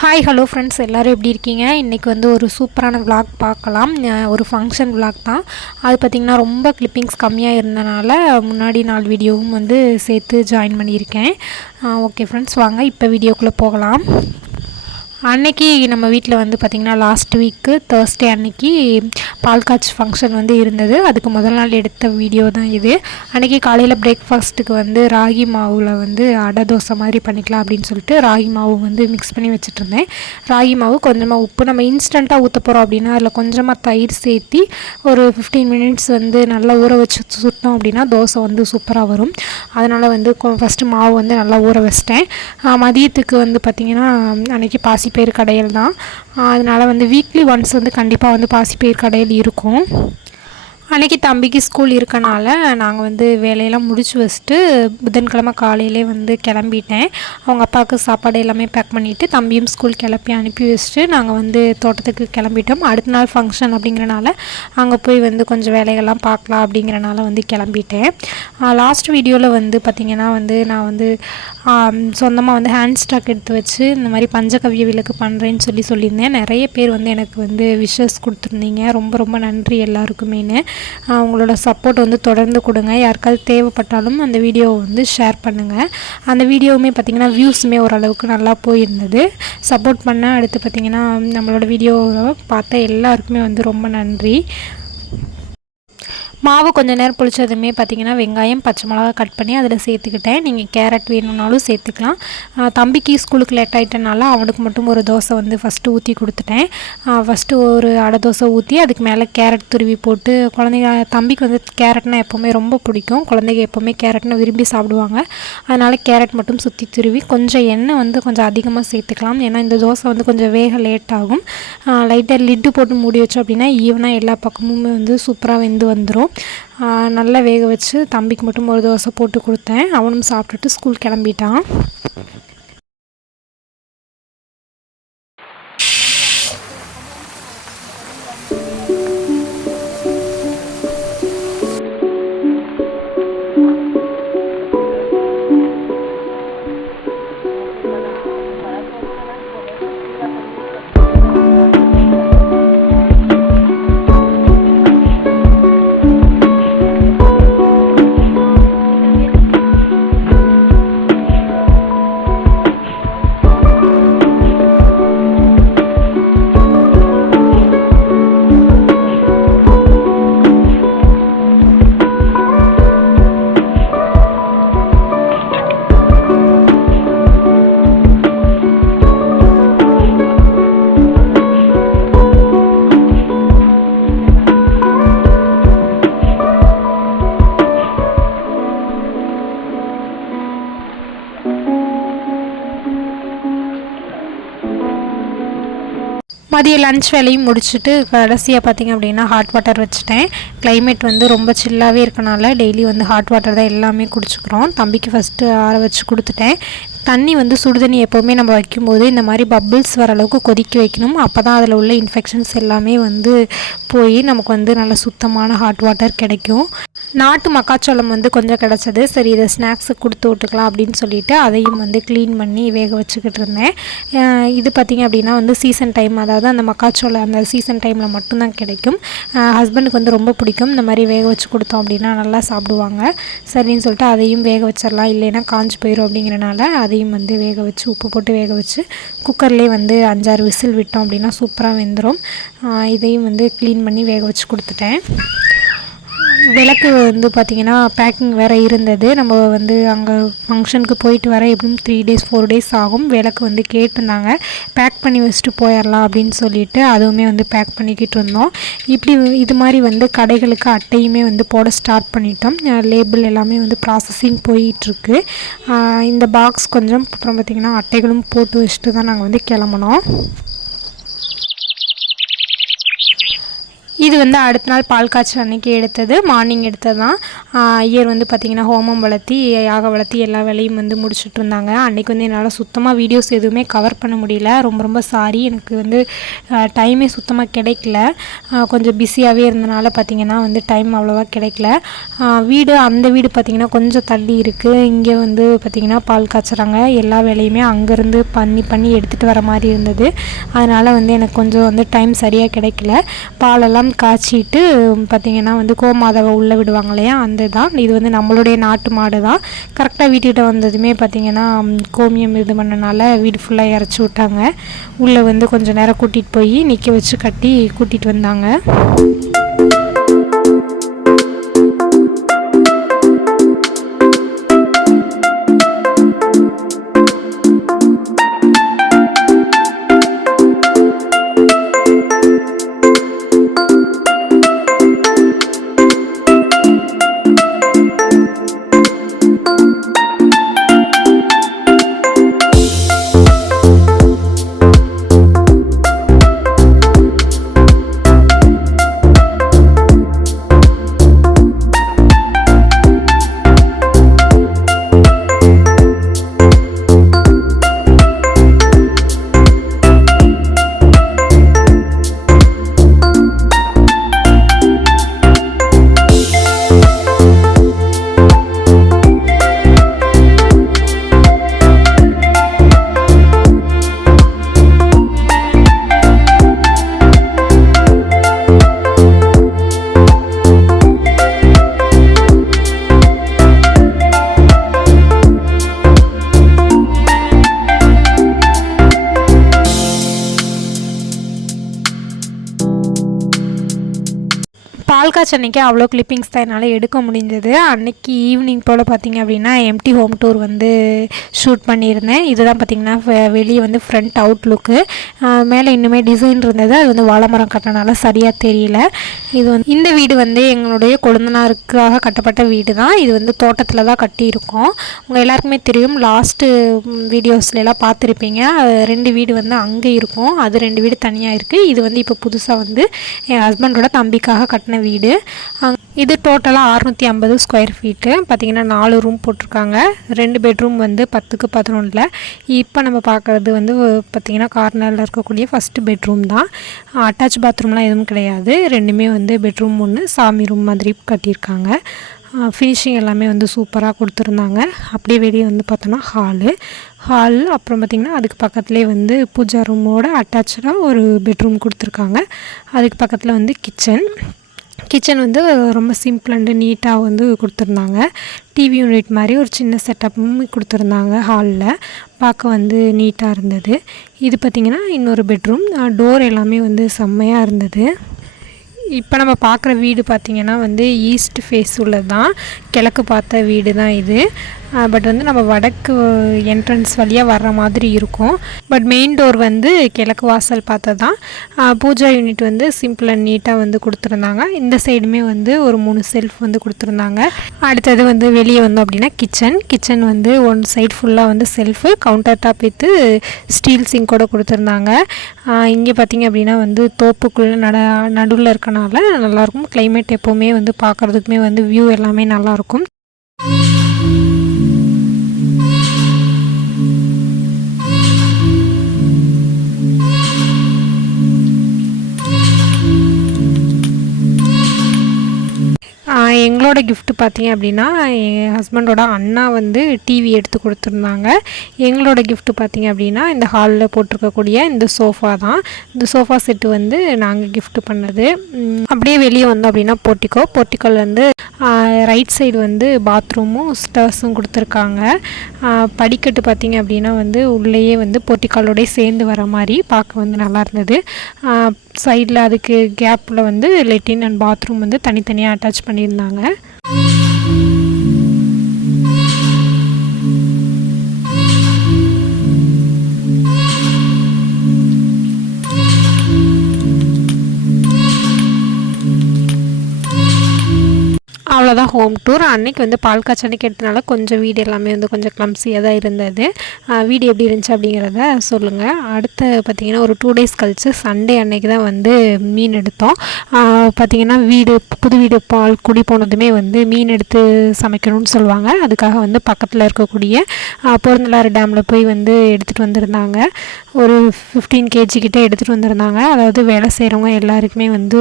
Hi hello friends, எல்லோரும் எப்படி இருக்கீங்க? இன்றைக்கி வந்து ஒரு சூப்பரான விளாக் பார்க்கலாம். ஒரு ஃபங்க்ஷன் விளாக் தான். அது பார்த்திங்கன்னா ரொம்ப கிளிப்பிங்ஸ் கம்மியாக இருந்தனால முன்னாடி நாள் வீடியோவும் வந்து சேர்த்து ஜாயின் பண்ணியிருக்கேன். ஓகே ஃப்ரெண்ட்ஸ், வாங்க இப்போ வீடியோக்குள்ளே போகலாம். அன்னைக்கு நம்ம வீட்டில் வந்து பார்த்திங்கன்னா லாஸ்ட் வீக்கு தேர்ஸ்டே அன்னைக்கு பால் காய்ச்சி ஃபங்க்ஷன் வந்து இருந்தது. அதுக்கு முதல் நாள் எடுத்த வீடியோ தான் இது. அன்றைக்கி காலையில் பிரேக்ஃபாஸ்ட்டுக்கு வந்து ராகி மாவில் வந்து அடை தோசை மாதிரி பண்ணிக்கலாம் அப்படின்னு சொல்லிட்டு ராகி மாவு வந்து மிக்ஸ் பண்ணி வச்சுட்ருந்தேன். ராகி மாவு கொஞ்சமாக உப்பு, நம்ம இன்ஸ்டண்ட்டாக ஊற்ற போகிறோம் அப்படின்னா அதில் கொஞ்சமாக தயிர் சேர்த்தி ஒரு 15 மினிட்ஸ் வந்து நல்லா ஊற வச்சு சுட்டோம் அப்படின்னா தோசை வந்து சூப்பராக வரும். அதனால் வந்து ஃபஸ்ட்டு மாவு வந்து நல்லா ஊற வச்சிட்டேன். மதியத்துக்கு வந்து பார்த்திங்கன்னா அன்றைக்கி பாசிப்பயிறு கடையில் தான். அதனால் வந்து வீக்லி ஒன்ஸ் வந்து கண்டிப்பாக வந்து பாசிப்பயிறு கடையில் இருக்கும். அன்றைக்கி தம்பிக்கு ஸ்கூல் இருக்கனால நாங்கள் வந்து வேலையெல்லாம் முடிச்சு வச்சுட்டு புதன்கிழமை காலையிலே வந்து கிளம்பிட்டேன். அவங்க அப்பாவுக்கு சாப்பாடு எல்லாமே பேக் பண்ணிவிட்டு தம்பியும் ஸ்கூல் கிளப்பி அனுப்பி வச்சுட்டு நாங்கள் வந்து தோட்டத்துக்கு கிளம்பிட்டோம். அடுத்த நாள் ஃபங்க்ஷன் அப்படிங்கிறனால அங்கே போய் வந்து கொஞ்சம் வேலைகள்லாம் பார்க்கலாம் அப்படிங்கிறனால வந்து கிளம்பிட்டேன். லாஸ்ட் வீடியோவில் வந்து பார்த்திங்கன்னா வந்து நான் வந்து சொந்தமாக வந்து ஹேண்ட் ஸ்டாக் எடுத்து வச்சு இந்த மாதிரி பஞ்சகவ்ய விளக்கு பண்ணுறேன்னு சொல்லியிருந்தேன். நிறைய பேர் வந்து எனக்கு வந்து விஷஸ் கொடுத்துருந்தீங்க. ரொம்ப ரொம்ப நன்றி எல்லாருக்குமேனு. உங்களோட சப்போர்ட் வந்து தொடர்ந்து கொடுங்க. யாருக்காவது தேவைப்பட்டாலும் அந்த வீடியோவை வந்து ஷேர் பண்ணுங்கள். அந்த வீடியோவுமே பார்த்திங்கன்னா வியூஸுமே ஓரளவுக்கு நல்லா போயிருந்தது. சப்போர்ட் பண்ண அடுத்து பார்த்திங்கன்னா நம்மளோட வீடியோவை பார்த்த எல்லாருக்குமே வந்து ரொம்ப நன்றி. மாவு கொஞ்சம் நேரம் புளிச்சதுமே பார்த்திங்கன்னா வெங்காயம் பச்சை மிளகா கட் பண்ணி அதில் சேர்த்துக்கிட்டேன். நீங்கள் கேரட் வேணும்னாலும் சேர்த்துக்கலாம். தம்பிக்கு ஸ்கூலுக்கு லேட் ஆகிட்டனால அவனுக்கு மட்டும் ஒரு தோசை வந்து ஃபஸ்ட்டு ஊற்றி கொடுத்துட்டேன். ஃபஸ்ட்டு ஒரு அடை தோசை ஊற்றி அதுக்கு மேலே கேரட் துருவி போட்டு குழந்தைங்க தம்பிக்கு வந்து கேரட்னால் எப்போவுமே ரொம்ப பிடிக்கும். குழந்தைங்க எப்போவுமே கேரட்னா விரும்பி சாப்பிடுவாங்க. அதனால் கேரட் மட்டும் சுற்றி துருவி கொஞ்சம் எண்ணெய் வந்து கொஞ்சம் அதிகமாக சேர்த்துக்கலாம். ஏன்னா இந்த தோசை வந்து கொஞ்சம் வேக லேட் ஆகும். லைட்டாக லிட்டு போட்டு மூடி வச்சோம் அப்படின்னா ஈவனாக எல்லா பக்கமுமே வந்து சூப்பராக வெந்து வந்துடும். நல்லா வேக வச்சு தம்பிக்கு மட்டும் ஒரு தோசை போட்டு கொடுத்தேன். அவனும் சாப்பிட்டுட்டு ஸ்கூல் கிளம்பிட்டான். மதியம் லன்ச் வேலையும் முடிச்சுட்டு கடைசியாக பார்த்திங்க அப்படின்னா ஹாட் வாட்டர் வச்சுட்டேன். கிளைமேட் வந்து ரொம்ப சில்லாகவே இருக்கனால டெய்லி வந்து ஹாட் வாட்டர் தான் எல்லாமே குடிச்சுக்கிறோம். தம்பிக்கு ஃபஸ்ட்டு ஆற வச்சு கொடுத்துட்டேன். தண்ணி வந்து சுடுதண்ணி எப்போவுமே நம்ம வைக்கும்போது இந்த மாதிரி பபிள்ஸ் வர அளவுக்கு கொதிக்க வைக்கணும். அப்போ தான் அதில் உள்ள இன்ஃபெக்ஷன்ஸ் எல்லாமே வந்து போய் நமக்கு வந்து நல்ல சுத்தமான ஹாட் வாட்டர் கிடைக்கும். நாட்டு மக்காச்சோளம் வந்து கொஞ்சம் கிடச்சது. சரி, இதை ஸ்நாக்ஸுக்கு கொடுத்து விட்டுக்கலாம் அப்படின்னு சொல்லிட்டு அதையும் வந்து க்ளீன் பண்ணி வேக வச்சுக்கிட்டு இருந்தேன். இது பார்த்திங்க அப்படின்னா வந்து சீசன் டைம், அதாவது அந்த மக்காச்சோளம் அந்த சீசன் டைமில் மட்டும்தான் கிடைக்கும். ஹஸ்பண்டுக்கு வந்து ரொம்ப பிடிக்கும். இந்த மாதிரி வேக வச்சு கொடுத்தோம் அப்படின்னா நல்லா சாப்பிடுவாங்க. சரின்னு சொல்லிட்டு அதையும் வேக வச்சிடலாம், இல்லைன்னா காஞ்சி போயிடும் அப்படிங்கிறனால அதையும் வந்து வேக வச்சு உப்பு போட்டு வேக வச்சு குக்கர்லேயே வந்து 5-6 விசில் விட்டோம் அப்படின்னா சூப்பராக வெந்துடும். இதையும் வந்து க்ளீன் பண்ணி வேக வச்சு கொடுத்துட்டேன். விளக்கு வந்து பார்த்திங்கன்னா பேக்கிங் வேறு இருந்தது. நம்ம வந்து அங்கே ஃபங்க்ஷனுக்கு போயிட்டு வர எப்படியும் 3 days 4 days ஆகும். விளக்கு வந்து கேட்டிருந்தாங்க, பேக் பண்ணி வச்சுட்டு போயிடலாம் அப்படின்னு சொல்லிட்டு அதுவுமே வந்து பேக் பண்ணிக்கிட்டு இருந்தோம். இப்படி இது மாதிரி வந்து கடைகளுக்கு அட்டையுமே வந்து போட ஸ்டார்ட் பண்ணிட்டோம். லேபிள் எல்லாமே வந்து ப்ராசஸிங் போயிட்டுருக்கு. இந்த பாக்ஸ் கொஞ்சம் அப்புறம் பார்த்திங்கன்னா அட்டைகளும் போட்டு வச்சுட்டு தான் நாங்கள் வந்து கிளம்புனோம். இது வந்து அடுத்த நாள் பால் காய்ச்சல் அன்றைக்கி எடுத்தது, மார்னிங் எடுத்தது தான். ஐயர் வந்து பார்த்திங்கன்னா ஹோமம் வளர்த்தி யாக வளர்த்தி எல்லா வேலையும் வந்து முடிச்சுட்டு இருந்தாங்க. அன்றைக்கி வந்து என்னால் சுத்தமாக வீடியோஸ் எதுவுமே கவர் பண்ண முடியல. ரொம்ப ரொம்ப சாரி. எனக்கு வந்து டைமே சுத்தமாக கிடைக்கல. கொஞ்சம் பிஸியாகவே இருந்தனால பார்த்திங்கன்னா வந்து டைம் அவ்வளோவா கிடைக்கல. அந்த வீடு பார்த்திங்கன்னா கொஞ்சம் தள்ளி இருக்குது. இங்கே வந்து பார்த்திங்கன்னா பால் காய்ச்சுறாங்க. எல்லா வேலையுமே அங்கேருந்து பண்ணி எடுத்துகிட்டு வர மாதிரி இருந்தது. அதனால் வந்து எனக்கு கொஞ்சம் வந்து டைம் சரியாக கிடைக்கல. பாலெல்லாம் காய்ச்சிட்டு பார்த்திங்கன்னா வந்து கோமாதாவை உள்ளே விடுவாங்க இல்லையா, அந்த தான் இது வந்து நம்மளுடைய நாட்டு மாடு தான். கரெக்டாக வீட்டுக்கிட்ட வந்ததுமே பார்த்திங்கன்னா கோமியம் இது பண்ணனால வீடு ஃபுல்லாக இறச்சி விட்டாங்க. உள்ளே வந்து கொஞ்சம் நேரம் கூட்டிகிட்டு போய் நிற்க வச்சு கட்டி கூட்டிகிட்டு வந்தாங்க. பால் காய்ச்சல் அன்றைக்கி அவ்வளோ கிளிப்பிங்ஸ் தான் என்னால் எடுக்க முடிஞ்சது. அன்றைக்கி ஈவினிங் போல் பார்த்திங்க அப்படின்னா எம்டி ஹோம் டூர் வந்து ஷூட் பண்ணியிருந்தேன். இதுதான் பார்த்திங்கன்னா வெளியே வந்து ஃப்ரண்ட் அவுட்லுக்கு. மேலே இன்னுமே டிசைன் இருந்தது, அது வந்து வாழைமரம் கட்டினால சரியாக தெரியல. இது வந்து இந்த வீடு வந்து எங்களுடைய கொழுந்தனாருக்காக கட்டப்பட்ட வீடு தான். இது வந்து தோட்டத்தில் தான் கட்டியிருக்கோம். உங்கள் எல்லாருக்குமே தெரியும், லாஸ்ட்டு வீடியோஸ்லாம் பார்த்துருப்பீங்க. 2 வீடு வந்து அங்கே இருக்கும், அது 2 வீடு தனியாக இருக்குது. இது வந்து இப்போ புதுசாக வந்து என் ஹஸ்பண்டோட தம்பிக்காக கட்டின வீடு. இது டோட்டலாக 650 ஸ்கொயர் ஃபீட்டு. பார்த்திங்கன்னா 4 ரூம் போட்டிருக்காங்க. 2 பெட்ரூம் வந்து 10க்கு 11. இப்போ நம்ம பார்க்குறது வந்து பார்த்திங்கன்னா கார்னரில் இருக்கக்கூடிய ஃபஸ்ட்டு பெட்ரூம் தான். அட்டாச் பாத்ரூம்லாம் எதுவும் கிடையாது. 2மே வந்து பெட்ரூம் ஒன்று, சாமி ரூம் மாதிரி கட்டியிருக்காங்க. ஃபினிஷிங் எல்லாமே வந்து சூப்பராக கொடுத்துருந்தாங்க. அப்படியே வெளியே வந்து பார்த்தோன்னா ஹால் அப்புறம் பார்த்திங்கன்னா அதுக்கு பக்கத்துலேயே வந்து பூஜா ரூமோட அட்டாச்சாக ஒரு பெட்ரூம் கொடுத்துருக்காங்க. அதுக்கு பக்கத்தில் வந்து கிச்சன் வந்து ரொம்ப சிம்பிள் அண்டு நீட்டாக வந்து கொடுத்துருந்தாங்க. டிவி யூனிட் மாதிரி ஒரு சின்ன செட்டப்பும் கொடுத்துருந்தாங்க. ஹாலில் பார்க்க வந்து நீட்டாக இருந்தது. இது பார்த்திங்கன்னா இன்னொரு பெட்ரூம். டோர் எல்லாமே வந்து செம்மையாக இருந்தது. இப்போ நம்ம பார்க்குற வீடு பார்த்திங்கன்னா வந்து ஈஸ்ட் ஃபேஸ் உள்ளது தான், கிழக்கு பார்த்த வீடு தான் இது. பட் வந்து நம்ம வடக்கு என்ட்ரன்ஸ் வழியாக வர்ற மாதிரி இருக்கும். பட் மெயின் டோர் வந்து கிழக்கு வாசல் பார்த்தது தான். பூஜா யூனிட் வந்து சிம்பிள் அண்ட் நீட்டாக வந்து கொடுத்துருந்தாங்க. இந்த சைடுமே வந்து ஒரு 3 செல்ஃப் வந்து கொடுத்துருந்தாங்க. அடுத்தது வந்து வெளியே வந்தோம் அப்படின்னா கிச்சன் வந்து ஒன் சைடு ஃபுல்லாக வந்து shelf, counter top with steel சிங்கோட கொடுத்துருந்தாங்க. இங்கே பார்த்திங்க அப்படின்னா வந்து தோப்புக்குள்ளே நடுவில் இருக்கனால நல்லாயிருக்கும். கிளைமேட் எப்போவுமே வந்து பார்க்குறதுக்குமே வந்து வியூ எல்லாமே நல்லாயிருக்கும். எங்களோட கிஃப்ட் பார்த்திங்க அப்படின்னா என் ஹஸ்பண்டோட அண்ணா வந்து டிவி எடுத்து கொடுத்துருந்தாங்க. எங்களோட கிஃப்ட் பார்த்திங்க அப்படின்னா இந்த ஹாலில் போட்டிருக்கக்கூடிய இந்த சோஃபா தான். இந்த சோஃபா செட்டு வந்து நாங்கள் கிஃப்ட் பண்ணது. அப்படியே வெளியே வந்தோம் அப்படின்னா போர்ட்டிக்கோல் வந்து ரைட் சைடு வந்து பாத்ரூமும் ஸ்டர்ஸும் கொடுத்துருக்காங்க. படிக்கட்டு பார்த்திங்க அப்படின்னா வந்து உள்ளேயே வந்து போர்ட்டிக்கோலோடய சேர்ந்து வர மாதிரி பார்க்க வந்து நல்லா இருந்தது. சைடில் அதுக்கு கேப்பில் வந்து லெட்டின் அண்ட் பாத்ரூம் வந்து தனித்தனியாக அட்டாச் பண்ணியிருந்தாங்க. அவ்வளோதான் ஹோம் டூர். அன்றைக்கி வந்து பால் காய்ச்சி அன்றைக்கி எடுத்தனால கொஞ்சம் வீடு எல்லாமே வந்து கொஞ்சம் கிளம்ஸியாக தான் இருந்தது. வீடு எப்படி இருந்துச்சு அப்படிங்கிறத சொல்லுங்கள். அடுத்து பார்த்திங்கன்னா ஒரு 2 டேஸ் கழித்து சண்டே அன்னைக்கு தான் வந்து மீன் எடுத்தோம். பார்த்திங்கன்னா புது வீடு குடி போனதுமே வந்து மீன் எடுத்து சமைக்கணும்னு சொல்லுவாங்க. அதுக்காக வந்து பக்கத்தில் இருக்கக்கூடிய பொருந்தலாறு டேமில் போய் வந்து எடுத்துகிட்டு வந்திருந்தாங்க. ஒரு 15 kg கிட்டே எடுத்துகிட்டு வந்திருந்தாங்க. அதாவது வேலை செய்கிறவங்க எல்லாருக்குமே வந்து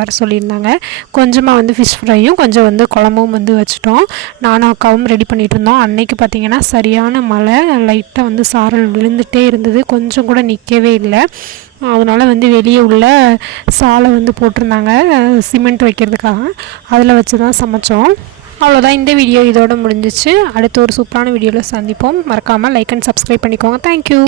வர சொல்லியிருந்தாங்க. கொஞ்சமாக வந்து ஃபிஷ் ஃப்ரையும் கொஞ்சம் வந்து குழம்பும் வந்து வச்சுட்டோம். நானும் அக்காவும் ரெடி பண்ணிகிட்டு இருந்தோம். அன்னைக்கு பார்த்திங்கன்னா சரியான மழை, லைட்டாக வந்து சாரல் விழுந்துகிட்டே இருந்தது, கொஞ்சம் கூட நிற்கவே இல்லை. அதனால் வந்து வெளியே உள்ள சாலை வந்து போட்டிருந்தாங்க சிமெண்ட் வைக்கிறதுக்காக, அதில் வச்சு தான் சமைச்சோம். அவ்வளோதான், இந்த வீடியோ இதோட முடிஞ்சிச்சு. அடுத்து ஒரு சூப்பரான வீடியோவில் சந்திப்போம். மறக்காமல் லைக் அண்ட் சப்ஸ்கிரைப் பண்ணிக்கோங்க. தேங்க்யூ.